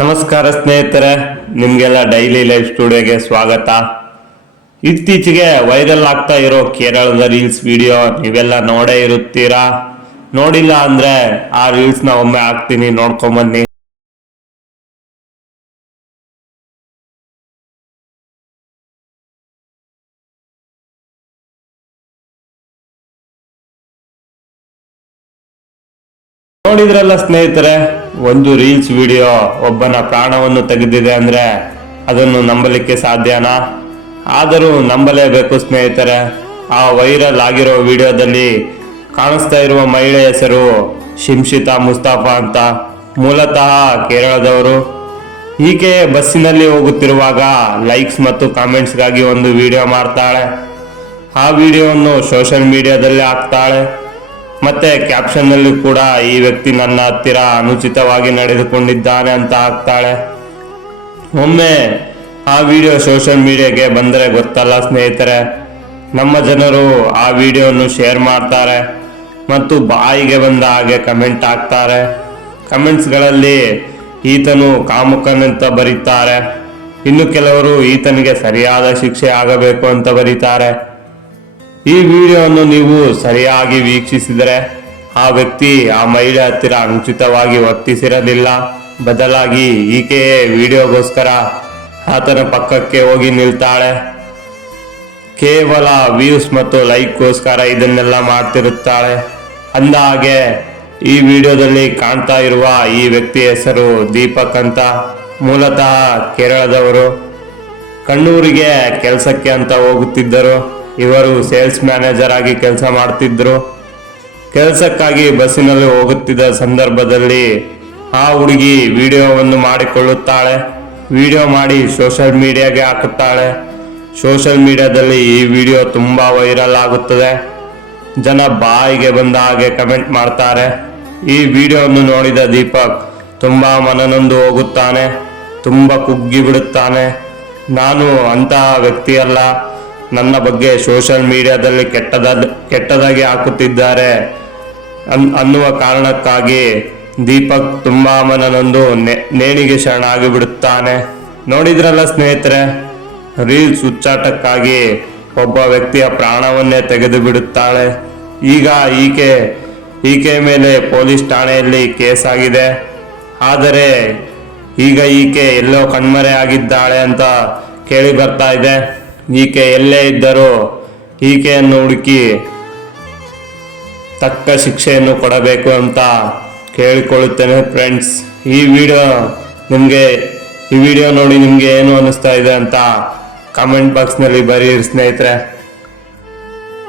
ನಮಸ್ಕಾರ ಸ್ನೇಹಿತರೆ, ನಿಮಗೆಲ್ಲ ಡೈಲಿ ಲೈಫ್ ಸ್ಟುಡಿಯೋಗೆ ಸ್ವಾಗತ. ಇತ್ತೀಚೆಗೆ ವೈರಲ್ ಆಗ್ತಾ ಇರೋ ಕೇರಳದ ರೀಲ್ಸ್ ವಿಡಿಯೋ ನೀವೆಲ್ಲ ನೋಡೇ ಇರುತ್ತೀರಾ. ನೋಡಿಲ್ಲ ಅಂದ್ರೆ ಆ ರೀಲ್ಸ್ನ ಒಮ್ಮೆ ಹಾಕ್ತೀನಿ, ನೋಡ್ಕೊಂಬನ್ನಿ. ನೋಡಿದ್ರಲ್ಲ ಸ್ನೇಹಿತರೆ, ಒಂದು ರೀಲ್ಸ್ ವಿಡಿಯೋ ಒಬ್ಬನ ಪ್ರಾಣವನ್ನು ತೆಗೆದಿದೆ ಅಂದ್ರೆ ಅದನ್ನು ನಂಬಲಿಕ್ಕೆ ಸಾಧ್ಯನಾ? ಆದರೂ ನಂಬಲೇಬೇಕು ಸ್ನೇಹಿತರೆ. ಆ ವೈರಲ್ ಆಗಿರೋ ವಿಡಿಯೋದಲ್ಲಿ ಕಾಣಿಸ್ತಾ ಇರುವ ಮಹಿಳೆ ಹೆಸರು ಶಿಮ್ಶಿತಾ ಮುಸ್ತಾಫಾ ಅಂತ. ಮೂಲತಃ ಕೇರಳದವರು. ಈಕೆ ಬಸ್ಸಿನಲ್ಲಿ ಹೋಗುತ್ತಿರುವಾಗ ಲೈಕ್ಸ್ ಮತ್ತು ಕಾಮೆಂಟ್ಸ್ಗಾಗಿ ಒಂದು ವಿಡಿಯೋ ಮಾಡ್ತಾಳೆ. ಆ ವಿಡಿಯೋವನ್ನು ಸೋಷಿಯಲ್ ಮೀಡಿಯಾದಲ್ಲಿ ಹಾಕ್ತಾಳೆ. ಮತ್ತೆ ಕ್ಯಾಪ್ಷನ್ ನಲ್ಲಿ ಕೂಡ ಈ ವ್ಯಕ್ತಿ ನನ್ನ ಹತ್ತಿರ ಅನುಚಿತವಾಗಿ ನಡೆದುಕೊಂಡಿದ್ದಾನೆ ಅಂತ ಹಾಕ್ತಾಳೆ. ಒಮ್ಮೆ ಆ ವಿಡಿಯೋ ಸೋಷಿಯಲ್ ಮೀಡಿಯಾಗೆ ಬಂದರೆ ಗೊತ್ತಲ್ಲ ಸ್ನೇಹಿತರೆ, ನಮ್ಮ ಜನರು ಆ ವಿಡಿಯೋವನ್ನು ಶೇರ್ ಮಾಡ್ತಾರೆ ಮತ್ತು ಬಾಯಿಗೆ ಬಂದ ಹಾಗೆ ಕಮೆಂಟ್ ಹಾಕ್ತಾರೆ. ಕಮೆಂಟ್ಸ್ಗಳಲ್ಲಿ ಈತನು ಕಾಮುಕನಂತ ಬರೀತಾರೆ. ಇನ್ನು ಕೆಲವರು ಈತನಿಗೆ ಸರಿಯಾದ ಶಿಕ್ಷೆ ಆಗಬೇಕು ಅಂತ ಬರೀತಾರೆ. ಈ ವಿಡಿಯೋವನ್ನು ನೀವು ಸರಿಯಾಗಿ ವೀಕ್ಷಿಸಿದರೆ ಆ ವ್ಯಕ್ತಿ ಆ ಮಹಿಳೆ ಹತ್ತಿರ ಅನುಚಿತವಾಗಿ ವರ್ತಿಸಿರಲಿಲ್ಲ. ಬದಲಾಗಿ ಈಕೆಯೇ ವಿಡಿಯೋಗೋಸ್ಕರ ಆತನ ಪಕ್ಕಕ್ಕೆ ಹೋಗಿ ನಿಲ್ತಾಳೆ. ಕೇವಲ ವ್ಯೂಸ್ ಮತ್ತು ಲೈಕ್ಗೋಸ್ಕರ ಇದನ್ನೆಲ್ಲ ಮಾಡ್ತಿರುತ್ತಾಳೆ. ಅಂದ ಹಾಗೆ ಈ ವಿಡಿಯೋದಲ್ಲಿ ಕಾಣ್ತಾ ಇರುವ ಈ ವ್ಯಕ್ತಿ ಹೆಸರು ದೀಪಕ್ ಅಂತ. ಮೂಲತಃ ಕೇರಳದವರು. ಕಣ್ಣೂರಿಗೆ ಕೆಲಸಕ್ಕೆ ಅಂತ ಹೋಗುತ್ತಿದ್ದರು. ಇವರು ಸೇಲ್ಸ್ ಮ್ಯಾನೇಜರ್ ಆಗಿ ಕೆಲಸ ಮಾಡ್ತಿದ್ರು. ಕೆಲಸಕ್ಕಾಗಿ ಬಸ್ಸಿನಲ್ಲಿ ಹೋಗುತ್ತಿದ್ದ ಸಂದರ್ಭದಲ್ಲಿ ಆ ಹುಡುಗಿ ವಿಡಿಯೋವನ್ನು ಮಾಡಿಕೊಳ್ಳುತ್ತಾಳೆ. ವಿಡಿಯೋ ಮಾಡಿ ಸೋಷಿಯಲ್ ಮೀಡಿಯಾಗೆ ಹಾಕುತ್ತಾಳೆ. ಸೋಷಿಯಲ್ ಮೀಡಿಯಾದಲ್ಲಿ ಈ ವಿಡಿಯೋ ತುಂಬಾ ವೈರಲ್ ಆಗುತ್ತದೆ. ಜನ ಬಾಯಿಗೆ ಬಂದ ಹಾಗೆ ಕಮೆಂಟ್ ಮಾಡ್ತಾರೆ. ಈ ವಿಡಿಯೋವನ್ನು ನೋಡಿದ ದೀಪಕ್ ತುಂಬಾ ಮನನೊಂದು ಹೋಗುತ್ತಾನೆ. ತುಂಬಾ ಕುಗ್ಗಿ ಬಿಡುತ್ತಾನೆ. ನಾನು ಅಂತಹ ವ್ಯಕ್ತಿಯಲ್ಲ, ನನ್ನ ಬಗ್ಗೆ ಸೋಷಿಯಲ್ ಮೀಡಿಯಾದಲ್ಲಿ ಕೆಟ್ಟದಾಗಿ ಹಾಕುತ್ತಿದ್ದಾರೆ ಅನ್ನುವ ಕಾರಣಕ್ಕಾಗಿ ದೀಪಕ್ ತುಂಬಾ ಮನನೊಂದು ನೇಣಿಗೆ ಶರಣಾಗಿ ಬಿಡುತ್ತಾನೆ. ನೋಡಿದ್ರಲ್ಲ ಸ್ನೇಹಿತರೆ, ರೀಲ್ಸ್ ಹುಚ್ಚಾಟಕ್ಕಾಗಿ ಒಬ್ಬ ವ್ಯಕ್ತಿಯ ಪ್ರಾಣವನ್ನೇ ತೆಗೆದು ಬಿಡುತ್ತಾಳೆ. ಈಗ ಈಕೆ ಮೇಲೆ ಪೊಲೀಸ್ ಠಾಣೆಯಲ್ಲಿ ಕೇಸ್ ಆಗಿದೆ. ಆದರೆ ಈಗ ಈಕೆ ಎಲ್ಲೋ ಕಣ್ಮರೆ ಆಗಿದ್ದಾಳೆ ಅಂತ ಕೇಳಿ ಬರ್ತಾ ಇದೆ. ಈಕೆ ಎಲ್ಲೇ ಇದ್ದರೂ ಈಕೆಯನ್ನು ಹುಡುಕಿ ತಕ್ಕ ಶಿಕ್ಷೆಯನ್ನು ಕೊಡಬೇಕು ಅಂತ ಕೇಳಿಕೊಳ್ಳುತ್ತೇನೆ ಫ್ರೆಂಡ್ಸ್. ಈ ವಿಡಿಯೋ ನೋಡಿ ನಿಮಗೆ ಏನು ಅನ್ನಿಸ್ತಾ ಇದೆ ಅಂತ ಕಾಮೆಂಟ್ ಬಾಕ್ಸ್ನಲ್ಲಿ ಬರೀರಿ ಸ್ನೇಹಿತರೆ.